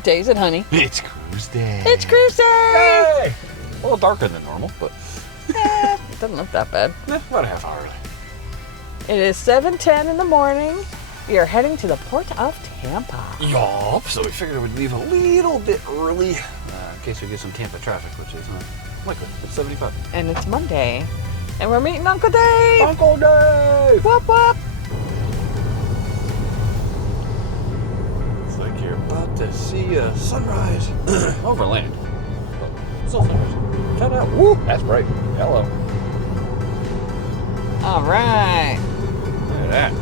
What day is it, honey? It's cruise day. It's cruise day! Yay! A little darker than normal, but It doesn't look that bad. about a half hour early. It is 7:10 in the morning. We are heading to the port of Tampa. Yup. So we figured we'd leave a little bit early in case we get some Tampa traffic, which is likely. It's 75. And it's Monday. And we're meeting Uncle Dave! Uncle Dave! Whoop whoop! It's like you're about to see a sunrise over land. Still sunrise. Check it out. Woo! That's bright. Hello. All right. Look at that.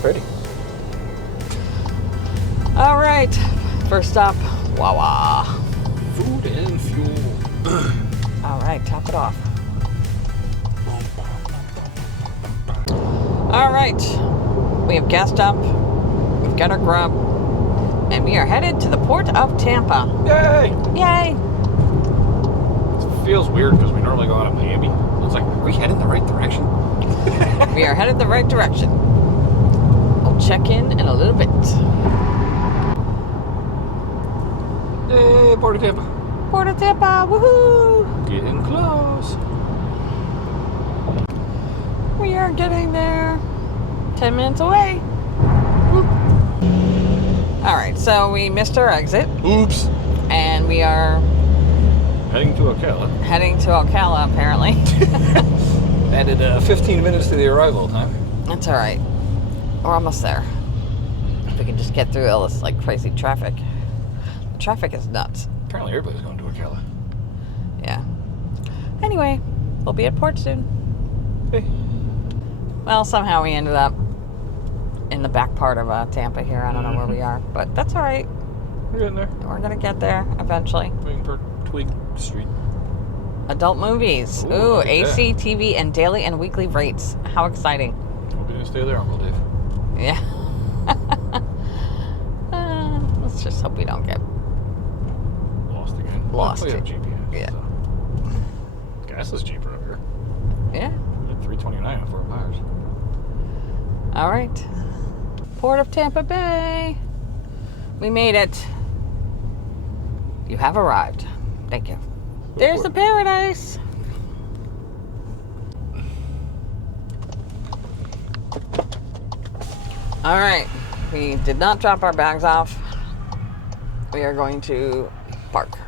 Pretty. All right. First stop, Wawa. Food and fuel. All right, top it off. All right. We have gassed up. We've got our grub. And we are headed to the port of Tampa. Yay! Yay! It feels weird because we normally go out of Miami. It's like, are we heading the right direction? We are headed the right direction. I'll check in a little bit. Yay, Port of Tampa. Port of Tampa, woohoo! Getting close. We are getting there. 10 minutes away. Whoop. All right, so we missed our exit. Oops. And we are Heading to Ocala. heading to Ocala, apparently. Added 15 minutes to the arrival time. That's all right. We're almost there. If we can just get through all this like crazy traffic. The traffic is nuts. Apparently everybody's going to Ocala. Yeah. Anyway, we'll be at port soon. Hey. Well, somehow we ended up in the back part of Tampa here. I don't know where we are, but that's all right. We're getting there. We're going to get there eventually. Waiting for Twig Street. Adult movies. Ooh, Ooh, look at AC, TV, and daily and weekly rates. How exciting. Hope you didn't stay there, Uncle Dave. Yeah. Let's just hope we don't get Lost again. Lost. We have GPS. Yeah. So. Gas is cheaper up here. Yeah. At $3.29 at Fort Myers. All right. Port of Tampa Bay. We made it. You have arrived. Thank you. There's the paradise. All right. We did not drop our bags off. We are going to park.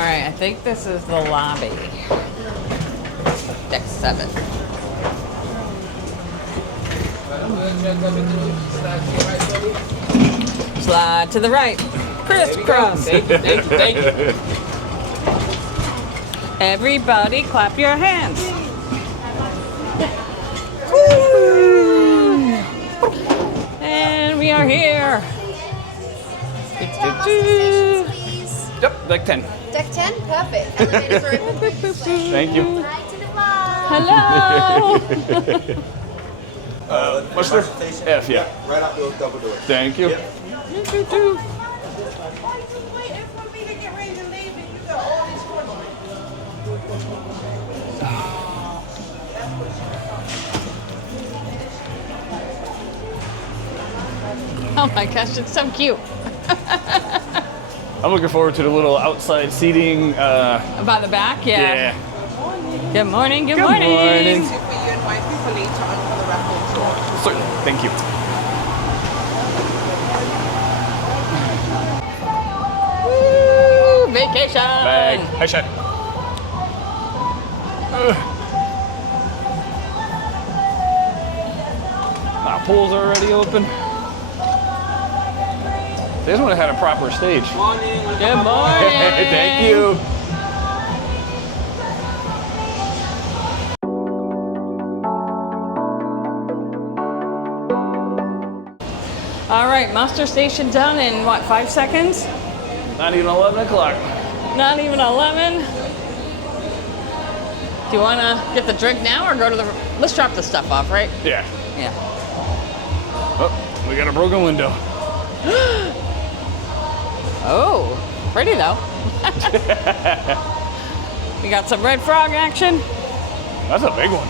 I think this is the lobby. Deck 7. Slide to the right. Crisscross. Thank you. Everybody clap your hands. Woo! And we are here. Yep, deck 10. Deck 10? Perfect. Elevators are open. Thank you. Right to the bar. Hello. What's there? F, yeah. Right out those double doors. Thank you. Oh my gosh, it's so cute. I'm looking forward to the little outside seating. By the back, yeah. Yeah. Good morning, good Good morning. morning. For you and wife people later on for the raffle tour. Certainly. Thank you. vacation. Bag. Hey, shit. Our pool's already open. This one had a proper stage. Good morning. Thank you. All right, muster station done in what, 5 seconds? Not even 11 o'clock. Not even 11. Do you want to get the drink now or go to the... Let's drop the stuff off, right? Yeah. Yeah. Oh, we got a broken window. Oh, pretty though. We got some red frog action. That's a big one.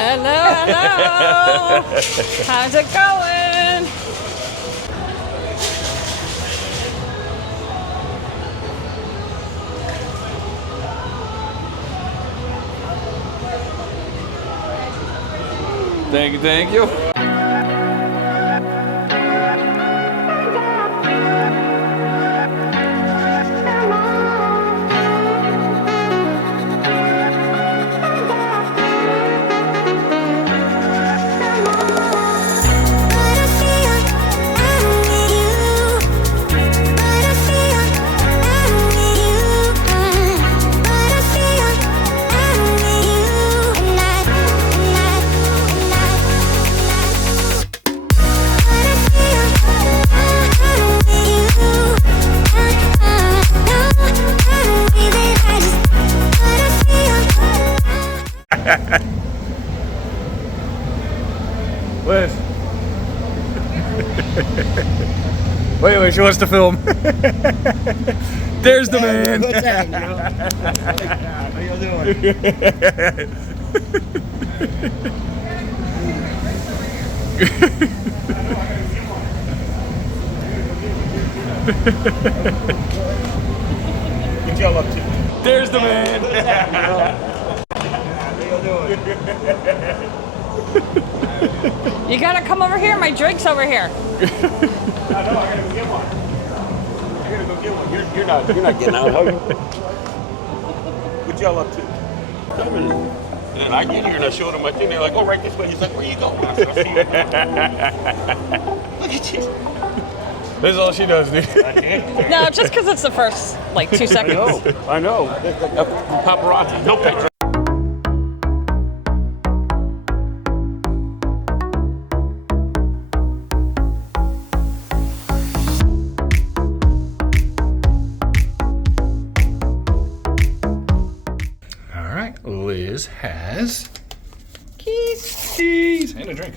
Hello, hello. How's it going? Thank you, thank you. Liz. Wait, she wants to film. There's the man. What's happening, bro? How y'all doing? What y'all up to? There's the man. How y'all doing? You gotta come over here. My drink's over here. I know, I gotta go get one. I gotta go get one. You're not getting out, are you? What y'all up to? And I get here and I showed them my thing. They're like, "Oh, right this way." He's like, "Where you going?" I said, "I see you." Look at you. This is all she does, dude. No, just because it's the first, like, 2 seconds. I know. Paparazzi. No picture. All right, Liz has keys and a drink.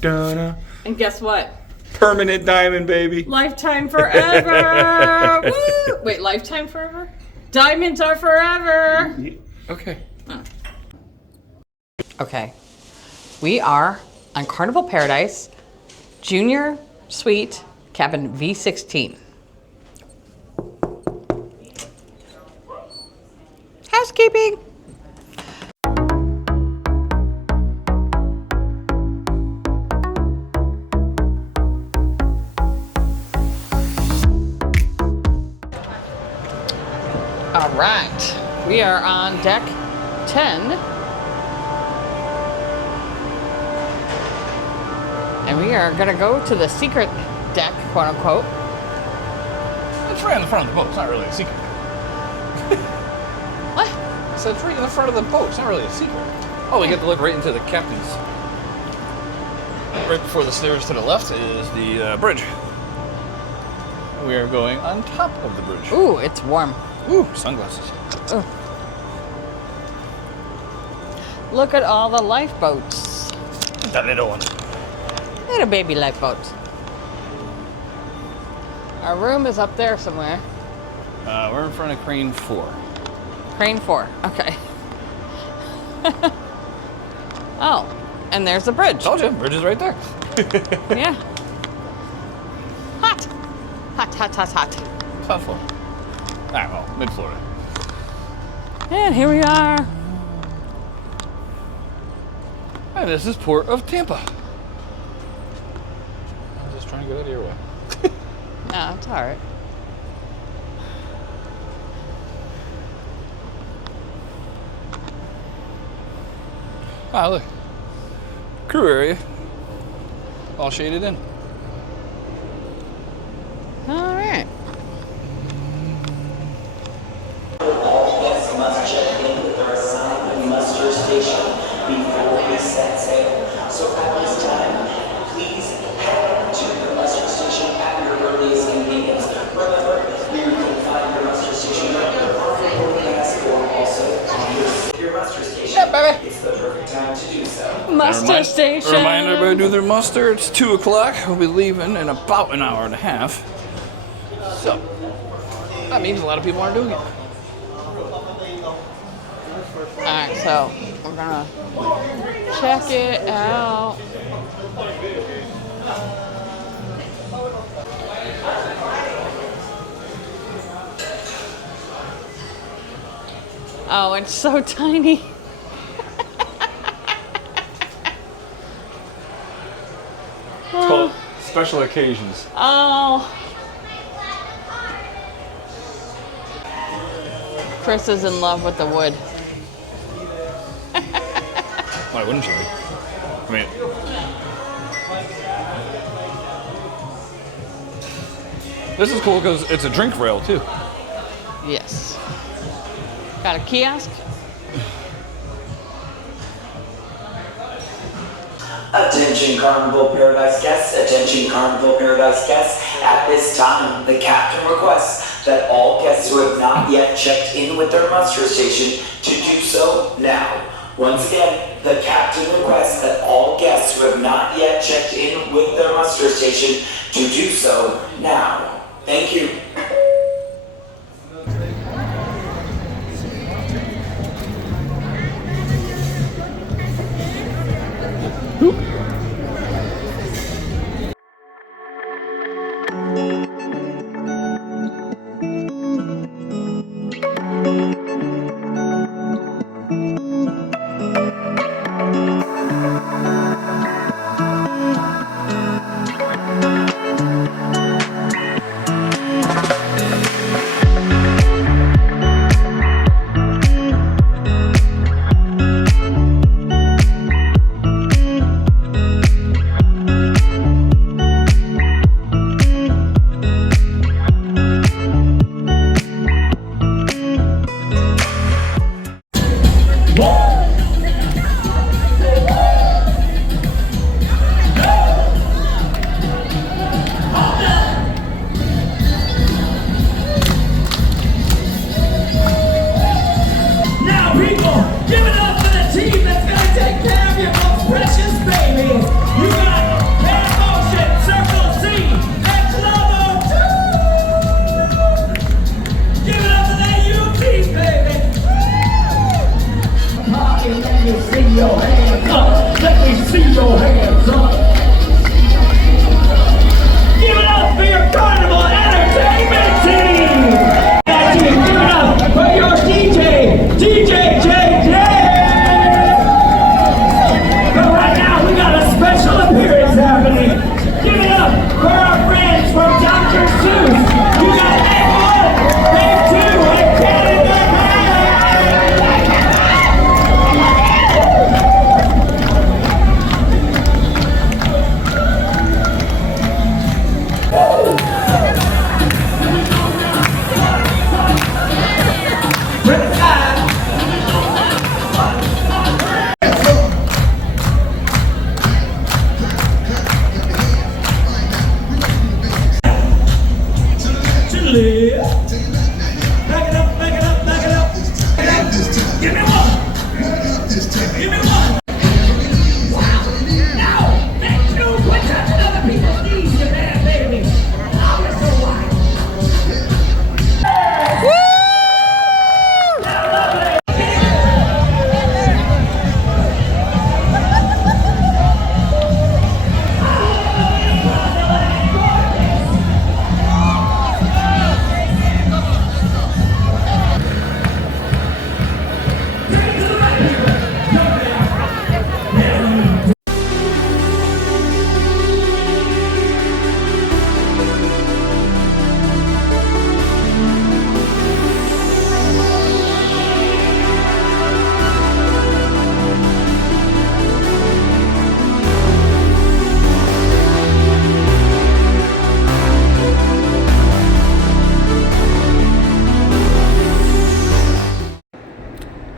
Da-da. And guess what? Permanent diamond, baby. Lifetime forever. Woo! Wait, lifetime forever? Diamonds are forever. Okay. Okay. We are on Carnival Paradise, Junior Suite, cabin V16. Housekeeping. All right, we are on deck 10. And we are gonna go to the secret deck, quote unquote. It's right in the front of the boat. It's not really a secret. What? So it's right in the front of the boat. It's not really a secret. Oh, we get to look right into the captain's. Right before the stairs to the left is the bridge. We are going on top of the bridge. Ooh, it's warm. Ooh, sunglasses. Ooh. Look at all the lifeboats. That little one. Little baby lifeboats. Our room is up there somewhere. We're in front of crane 4. Crane 4. Okay. Oh, and there's the bridge. Told you, bridge is right there. Yeah. hot, hot, hot. Tough one. Alright, well, mid-Florida. And here we are. And this is Port of Tampa. I'm just trying to get out of your way. No, it's alright. Ah, look. Crew area. All shaded in. Alright. All guests must check in with their assigned muster station before we set sail. So at this time, please head to the muster station at your earliest convenience. Remember, you can find your muster station at your boarding pass or also on your muster station. Yeah, baby. It's the perfect time to do so. Muster station. Remind everybody to do their muster. It's 2 o'clock. We'll be leaving in about an hour and a half. So, that means a lot of people aren't doing it. Alright, so we're gonna check it out. Oh, it's so tiny. It's called special occasions. Oh. Chris is in love with the wood. Why wouldn't you be? I mean, this is cool because it's a drink rail too. Yes. Got a kiosk? Attention Carnival Paradise guests, attention Carnival Paradise guests. At this time, the captain requests that all guests who have not yet checked in with their muster station to do so now. Once again, the captain requests that all guests who have not yet checked in with their muster station to do so now. Thank you.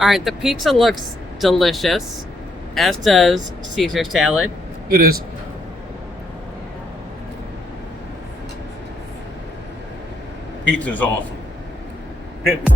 All right, the pizza looks delicious, as does Caesar salad. It is. Pizza's awesome. Good.